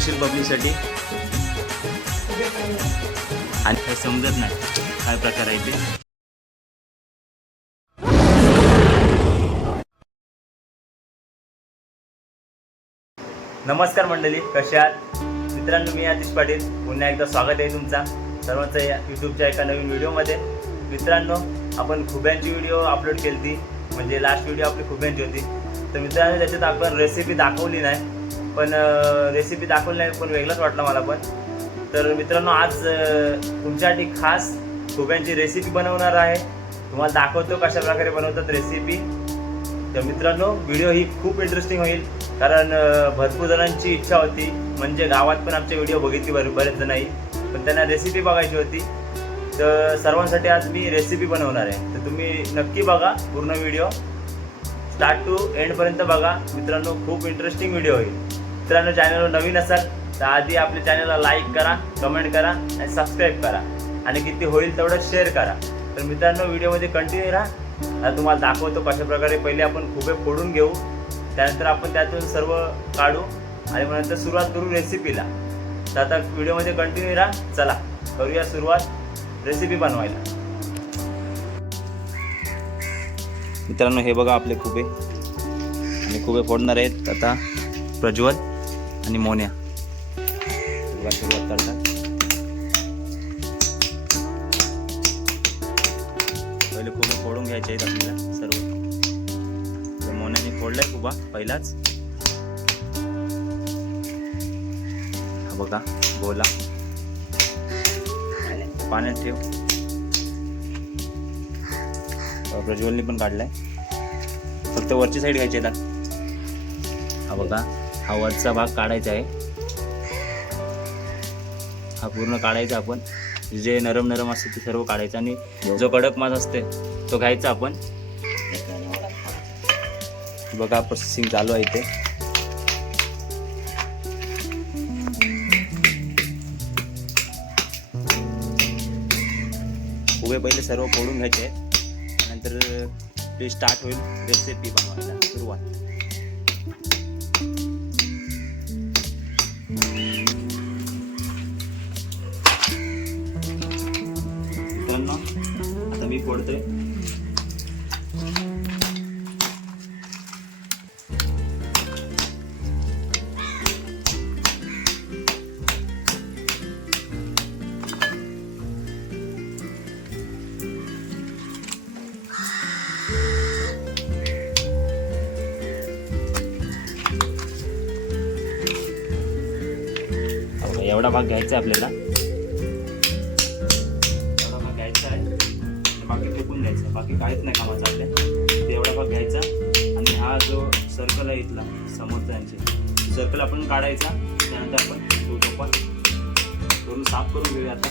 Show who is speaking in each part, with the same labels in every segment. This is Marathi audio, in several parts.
Speaker 1: करशील काय पब्लिकसाठी आणि काही समजत नाही काय प्रकार आहे ते. नमस्कार मंडळी कसे आहात? मित्रांनो मी आतिश पाटील. पुन्हा एकदा स्वागत आहे तुमचा सर्वांचं या यूट्यूबच्या एका नवीन व्हिडिओमध्ये. मित्रांनो आपण खुब्यांची व्हिडिओ अपलोड केली होती म्हणजे लास्ट व्हिडिओ आपली खुब्यांची होती. तर मित्रांनो त्याच्यात आपण रेसिपी दाखवली नाही. पण रेसिपी दाखवली नाही पण वेगळंच वाटलं मला पण. तर मित्रांनो आज तुमच्यासाठी खास खोब्यांची रेसिपी बनवणार आहे. तुम्हाला दाखवतो कशा प्रकारे बनवतात रेसिपी तर मित्रांनो व्हिडिओ ही खूप इंटरेस्टिंग होईल. कारण भरपूर जणांची इच्छा होती. म्हणजे गावात पण आमचे व्हिडिओ बघितली बर बरेच नाही पण त्यांना रेसिपी बघायची होती. तर सर्वांसाठी आज मी रेसिपी बनवणार आहे. तर तुम्ही नक्की बघा पूर्ण व्हिडिओ स्टार्ट टू एंडपर्यंत बघा. मित्रांनो खूप इंटरेस्टिंग व्हिडिओ होईल. मित्रांनो चॅनलवर नवीन असाल तर आधी आपल्या चॅनलला लाईक करा कमेंट करा आणि सबस्क्राईब करा. आणि किती होईल तेवढं शेअर करा. तर मित्रांनो व्हिडिओमध्ये कंटिन्यू राहा. आता तुम्हाला दाखवतो कशा प्रकारे पहिले आपण खुबे फोडून घेऊ. त्यानंतर आपण त्यातून सर्व काढू. आणि मग नंतर सुरुवात करू रेसिपीला तर आता व्हिडिओमध्ये कंटिन्यू राहा. चला करूया सुरुवात. रेसिपी बनवायला. मित्रांनो हे बघा आपले खुबे आणि खुबे फोडणार आहेत. आता प्रज्वल. आणि मोन्या. सुरुवात करतात पहिले खूप फोडून घ्यायचे आहेत आपल्याला सर्व. तर मोन्याने फोडलाय खुबा पहिलाच. हा बघा बोला. पाण्यात ठेव. प्रज्वलनी पण काढलाय. फक्त वरची साईड घ्यायची आहे हा बघा. हा वरचा भाग काढायचा आहे. हा पूर्ण काढायचा आपण. जे नरम नरम असते ते सर्व काढायचं आणि जो कडक मास असते तो घ्यायचा आपण. बघा प्रोसेसिंग चालू आहे इथे. उभे पहिले सर्व फोडून घ्यायचे. नंतर ते स्टार्ट होईल. रेसिपी बनवायला सुरुवात. पडते एवढा भाग घ्यायचा आहे आपल्याला. सर्कल आहे इथला समोरचा यांचे. सर्कल आपण काढायचा त्यानंतर आपण तो टोपा करून साफ करून घेऊया आता.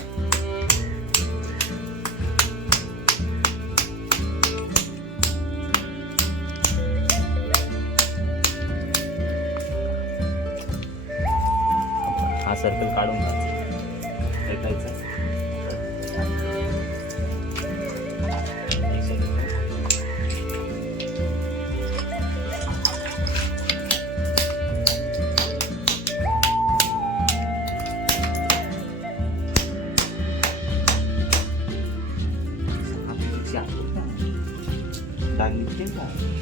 Speaker 1: हा सर्कल काढून घ्या आहे.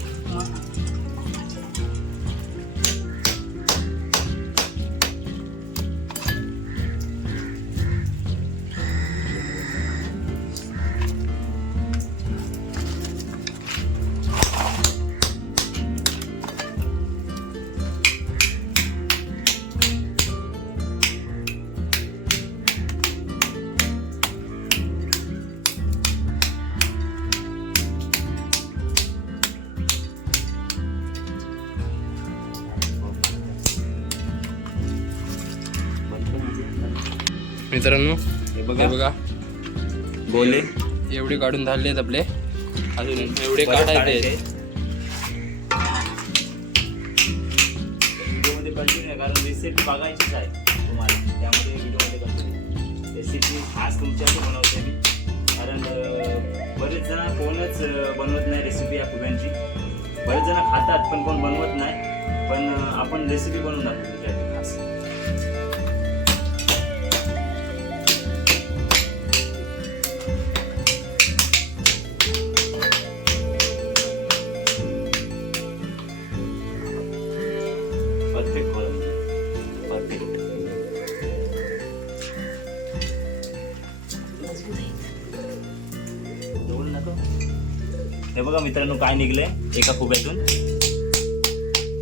Speaker 2: मित्रांनो.
Speaker 1: हे
Speaker 2: हे
Speaker 1: बघा.
Speaker 2: बघा
Speaker 1: गोले
Speaker 2: एवढे काढून झाले आहेत आपले. अजून एवढे काढायचे.
Speaker 1: व्हिडिओमध्ये कंटिन्यू आहे कारण रेसिपी बघायचीच आहे तुम्हाला. त्यामध्ये व्हिडिओमध्ये कंटिन्यू रेसिपी खास तुमच्यासाठी बनवते मी. कारण बरेच जण कोणच बनवत नाही रेसिपी या फुग्यांची. बरेच जण खातात पण कोण बनवत नाही. पण आपण रेसिपी बनवून दाखवू तुझ्या खास. बघा मित्रांनो काय निघलंय एका खुब्यातून.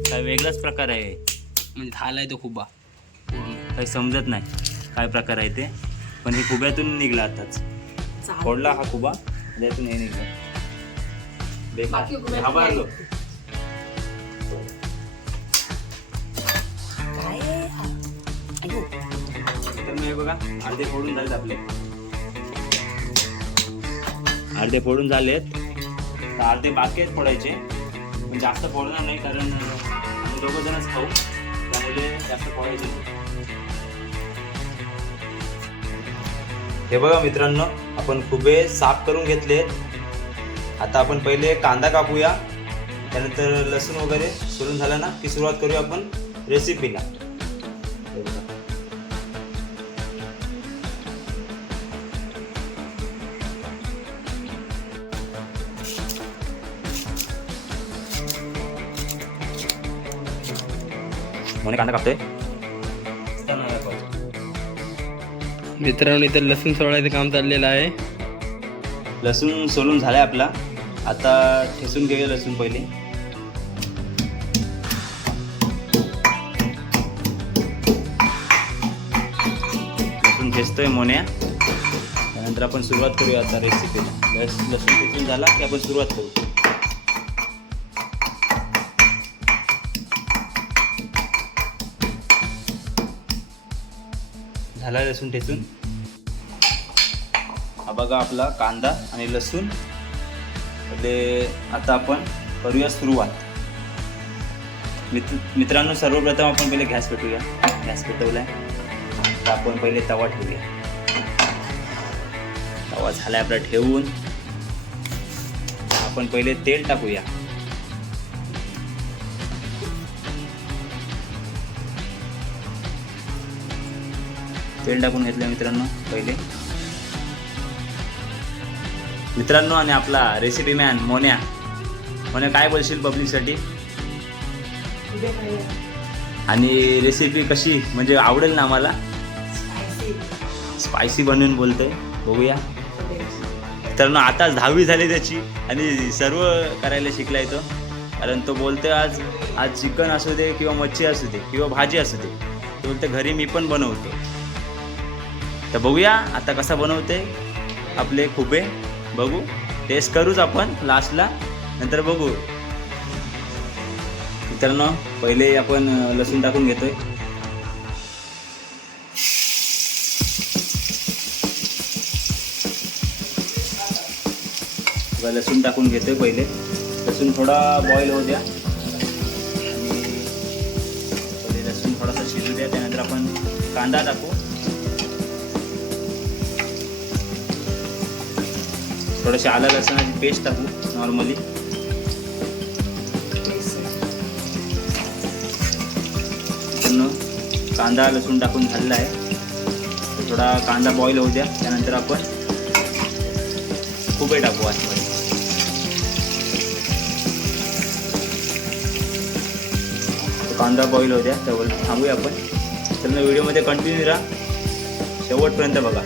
Speaker 1: काय वेगळाच प्रकार आहे.
Speaker 2: म्हणजे झालाय तो खूप
Speaker 1: काही समजत नाही काय प्रकार आहे ते. पण हे खुब्यातून निघला आताच. फोडला हा खुबा त्यातून हे निघलं. बेकार. घाबरलो. बघा अर्धे फोडून झालेत आपले. अर्धे फोडून झालेत. अर्धे बाकी आहेत फोडायचे. पण जास्त फोडणार नाही कारण आम्ही दोघं जणच खाऊ. त्यामुळे जास्त फोडायचे हे बघा मित्रांनो आपण खुबे साफ करून घेतले आता आपण पहिले कांदा कापूया. त्यानंतर लसूण वगैरे सोलून झालं ना की सुरुवात करूया आपण रेसिपीला मोने कांदा कापतोय.
Speaker 2: मित्रांनो इथं लसूण सोडायचं काम चाललेलं आहे.
Speaker 1: लसूण सोलून झालाय आपला. आता ठेसून घेऊया लसूण पहिले. लसूण ठेचतोय मोन्या. त्यानंतर आपण सुरुवात करूया आता रेसिपीला लस लसूण ठेचून झाला की आपण सुरुवात करू? झाला लसूण ठेचून. हा बघा आपला कांदा आणि लसूण. म्हणजे आता आपण करूया सुरुवात. मित्र मित्रांनो सर्वप्रथम आपण पहिले गॅस पेटूया गॅस पेटवलाय. तर आपण पहिले तवा ठेवूया. तवा झालाय आपला ठेवून. आपण पहिले तेल टाकूया. तेल टाकून घेतलं मित्रांनो पहिले. मित्रांनो आणि आपला रेसिपी मॅन मोन्या. मोन्या काय बोलशील पब्लिकसाठी आणि रेसिपी कशी? म्हणजे आवडेल ना आम्हाला? स्पायसी बनवून बोलते बघूया. मित्रांनो आता दहावी झाली त्याची आणि सर्व करायला शिकला येतो कारण तो बोलतोय आज आज चिकन असू दे किंवा मच्छी असू दे किंवा भाजी असू दे. तो बोलते घरी मी पण बनवतो. तर बघूया आता कसा बनवते आपले खुबे. बघू. टेस्ट करूच आपण लास्टला नंतर बघू. मित्रांनो पहिले आपण लसूण टाकून घेतोय. लसूण टाकून घेतोय पहिले. लसूण थोडा बॉईल होऊ द्या. आणि पहिले लसूण थोडासा शिजू द्या. त्यानंतर आपण कांदा टाकू. थोडीशी आलं लसणाची पेस्ट टाकू नॉर्मली पूर्ण कांदा लसूण टाकून झालेला आहे. थोडा कांदा बॉईल होऊ द्या त्यानंतर आपण खुबे टाकू आतमध्ये. कांदा बॉईल होऊ द्या त्यावर थांबूया आपण. तर व्हिडिओमध्ये कंटिन्यू राहा. शेवटपर्यंत बघा.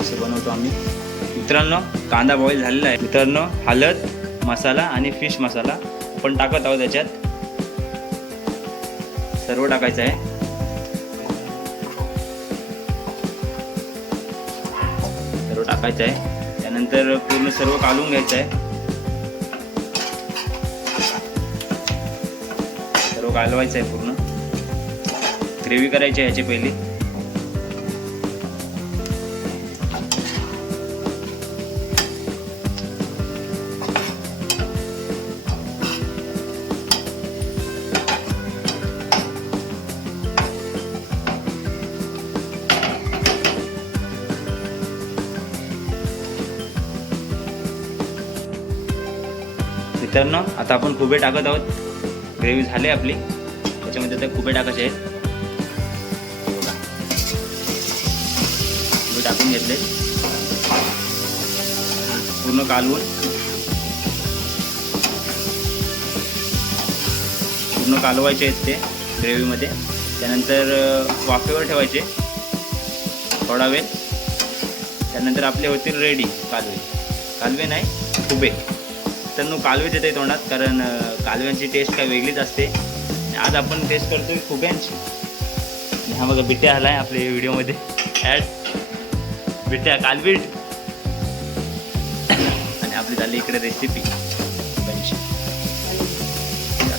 Speaker 1: असं बनवतो आम्ही. मित्रांनो कांदा बॉईल झालेला आहे. मित्रांनो हळद मसाला आणि फिश मसाला पण टाकत आहोत त्याच्यात सर्व टाकायचं आहे. सर्व टाकायचं आहे. त्यानंतर पूर्ण सर्व काढून घ्यायचं आहे. सर्व कालवायचं आहे पूर्ण. ग्रेव्ही करायची आहे याची पहिली. मित्रांनो आता आपण खुबे टाकत आहोत. ग्रेव्ही झाली आपली. त्याच्यामध्ये ते खुबे टाकायचे आहेत. कुबे टाकून घेतले. पूर्ण कालवून. पूर्ण कालवायचे आहेत ते ग्रेव्हीमध्ये. त्यानंतर वाफेवर ठेवायचे. थोडा वेळ. त्यानंतर आपले होतील रेडी कालवे. कालवे नाही कुबे. त्यांना कालवे देत आहे तोंडात कारण कालव्यांची टेस्ट काय वेगळीच असते. आज आपण टेस्ट करतोय फुग्यांची. हा बघा बिट्या आलाय आपल्या व्हिडिओमध्ये. ॲड बिट्या कालवीट आणि आपली झाली इकडे रेसिपी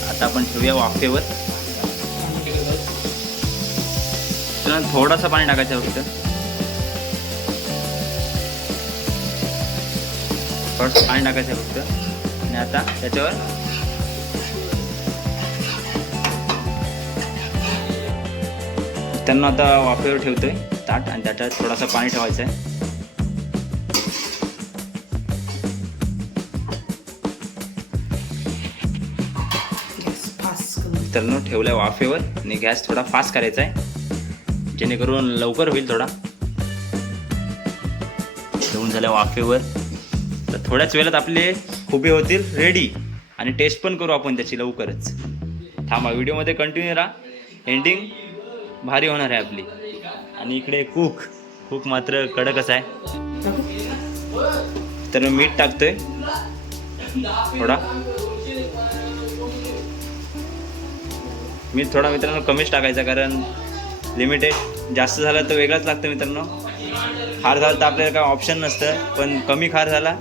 Speaker 1: आता आपण ठेवूया वाफेवर. थोडासा पाणी टाकायचं आहे फक्त. थोडंसं पाणी टाकायचं आहे फक्त. आणि आता त्याच्यावर. त्यांना आता वाफेवर ठेवतोय ताट आणि त्याच्यात थोडासा पाणी ठेवायचं आहे. तर ठेवल्या वाफेवर आणि गॅस थोडा फास्ट करायचा आहे. जेणेकरून लवकर होईल थोडा. ठेवून झाल्या वाफेवर. तर थोड्याच वेळात आपले खुबे होतील रेडी आणि टेस्ट पण करू आपण त्याची लवकरच. थांबा व्हिडिओमध्ये कंटिन्यू राहा. एंडिंग भारी होणार आहे आपली. आणि इकडे कुक कुक मात्र कडकच आहे. तर मीठ टाकतोय. थोडा. मीठ थोडा मित्रांनो कमीच टाकायचा कारण लिमिटेड जास्त झालं तर वेगळाच लागतं मित्रांनो. खार झालं तर आपल्याला काय ऑप्शन नसतं पण कमी खार झाला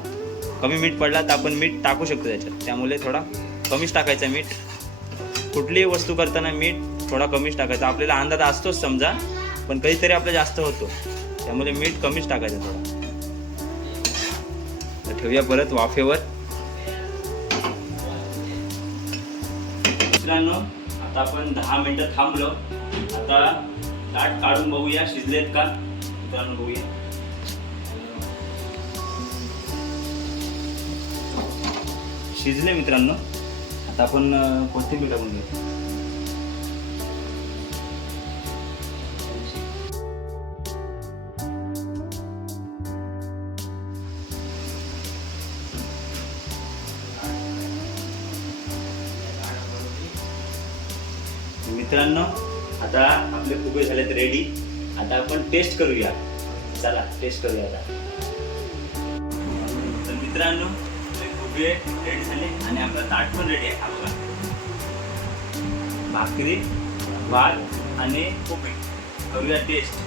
Speaker 1: कमी मीठ पडला तर आपण मीठ टाकू शकतो त्याच्यात. त्यामुळे थोडा कमीच टाकायचा मीठ. कुठलीही वस्तू करताना मीठ थोडा कमीच टाकायचा. आपल्याला अंदाज असतोच समजा पण कधीतरी आपला जास्त होतो. त्यामुळे मीठ कमीच टाकायचं थोडा. तर ठेवूया परत वाफेवर. मित्रांनो आता आपण दहा मिनिटं थांबलो. आता ताट काढून बघूया शिजलेत का. मित्रांनो बघूया. शिजले मित्रांनो. आता आपण कोथिंबीर टाकून घेऊ? मित्रांनो आता आपले फुगे झालेत रेडी आता आपण टेस्ट करूया. चला टेस्ट करूया आता. तर मित्रांनो आपले फुगे रेडी झाले आणि आपला ताट पण रेडी आहे. बघा भाकरी भात आणि फुगे करूया टेस्ट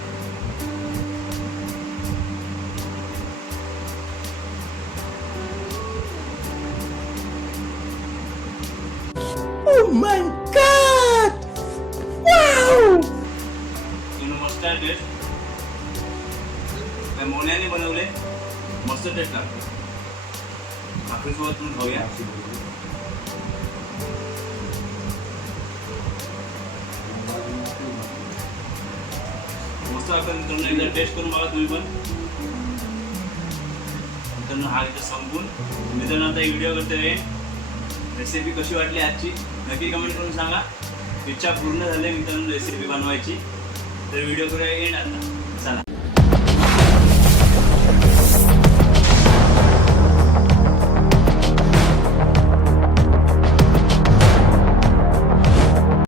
Speaker 1: त्या मोन्याने बनवले. मस्त टेस्ट लागते. भाकरीसोबत तुम्ही खाऊया मस्त आपण मित्रांनो एकदा टेस्ट करून बघा तुम्ही पण. मित्रांनो हा इथं संपून. मित्रांनो आता व्हिडिओ करतोय रेसिपी कशी वाटली आजची? नक्की कमेंट करून सांगा. इच्छा पूर्ण झाली मित्रांनो रेसिपी बनवायची. तर व्हिडिओ करूया एंड आता.